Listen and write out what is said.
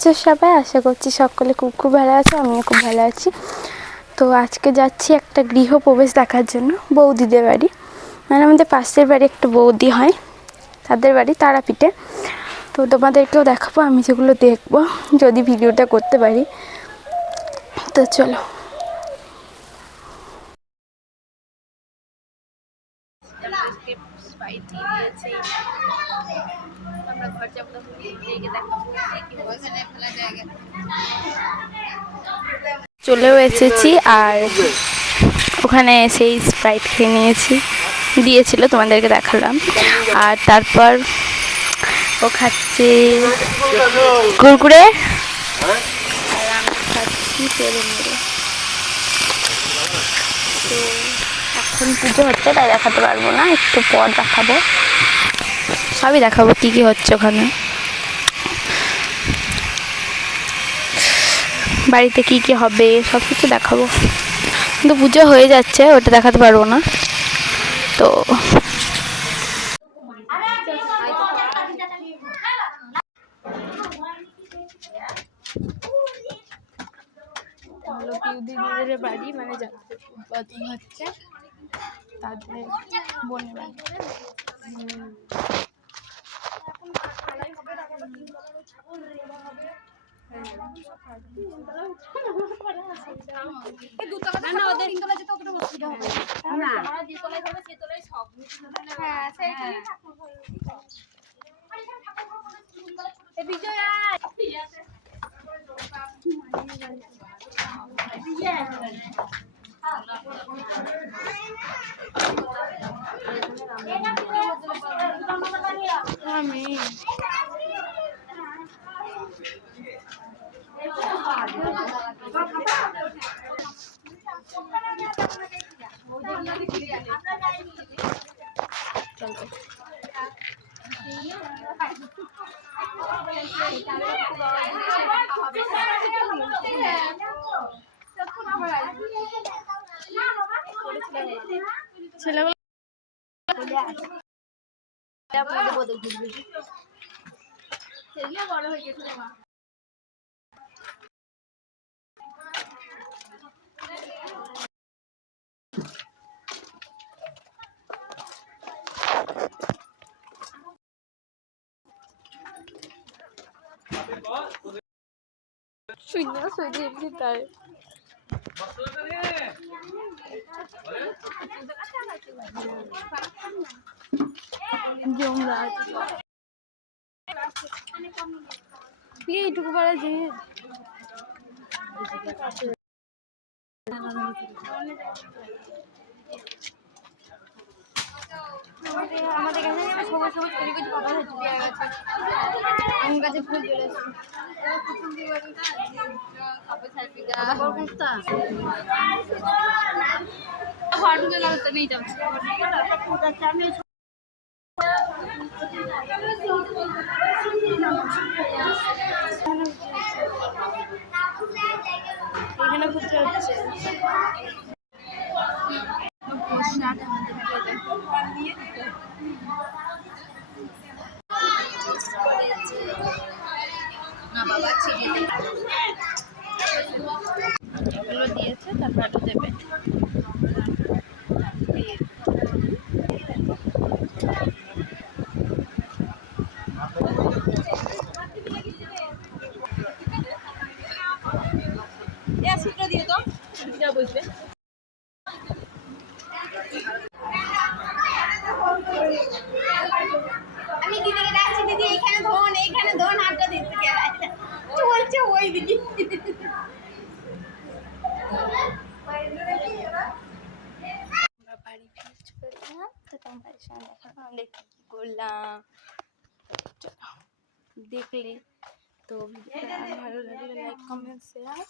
আছো সবাই? আশা করছি সকলে খুব খুব ভালো আছো, আমিও খুব ভালো আছি। তো আজকে যাচ্ছি একটা গৃহপ্রবেশ দেখার জন্য বৌদিদের বাড়ি, মানে আমাদের পাশের বাড়ি একটা বৌদি হয়, তাদের বাড়ি তারাপীঠে। তো তোমাদেরকেও দেখাবো, আমি যেগুলো দেখবো যদি ভিডিওটা করতে পারি। তো চলো। চলেও এসেছি, আর ওখানে সেই স্প্রাইট খেয়ে নিয়েছি, দিয়েছিল তোমাদেরকে দেখালাম। আর তারপর ও খাচ্ছে কুরকুরে, আর আমি খাচ্ছি তেলে মেরে। তো এখন পুজো হচ্ছে, তাই দেখাতে পারবো না, একটু পর দেখাবো, সবই দেখাবো কী কী হচ্ছে ওখানে, বাড়িতে কী কী হবে সব কিছু দেখাবো। কিন্তু পুজো হয়ে যাচ্ছে, ওটা দেখাতে পারবো না। তো দিদিদের বাড়ি, মানে যাদের উদ্বোধন হচ্ছে তাদের বোনের বাড়ি। ছেলেগুলো বড় হয়ে গেছে। শূন্য শূন্য এমনি তাই এইটুকু পারে যে আমাদের কাছে সবুজ সবুজ কিছু কিছু কথা হচ্ছে আম গাছে ফুল চলে এসেছে নিয়ে যাচ্ছে। এখানে ঘুরতে হচ্ছে এগুলো দিয়েছে, তারপর একটু দেবে। দিয়ে দাও, বুঝবে। আমি দিদিকে ডাকছি, দিদি এইখানে ধন হাতটা দিতে চলছে ওই দিদি। বাড়ি ফিরে চলে গেলাম, তো তোমার সঙ্গে দেখালাম দেখি কি করলাম। দেখলে তো ভিডিওটা ভালো লাগলে লাইক কমেন্ট শেয়ার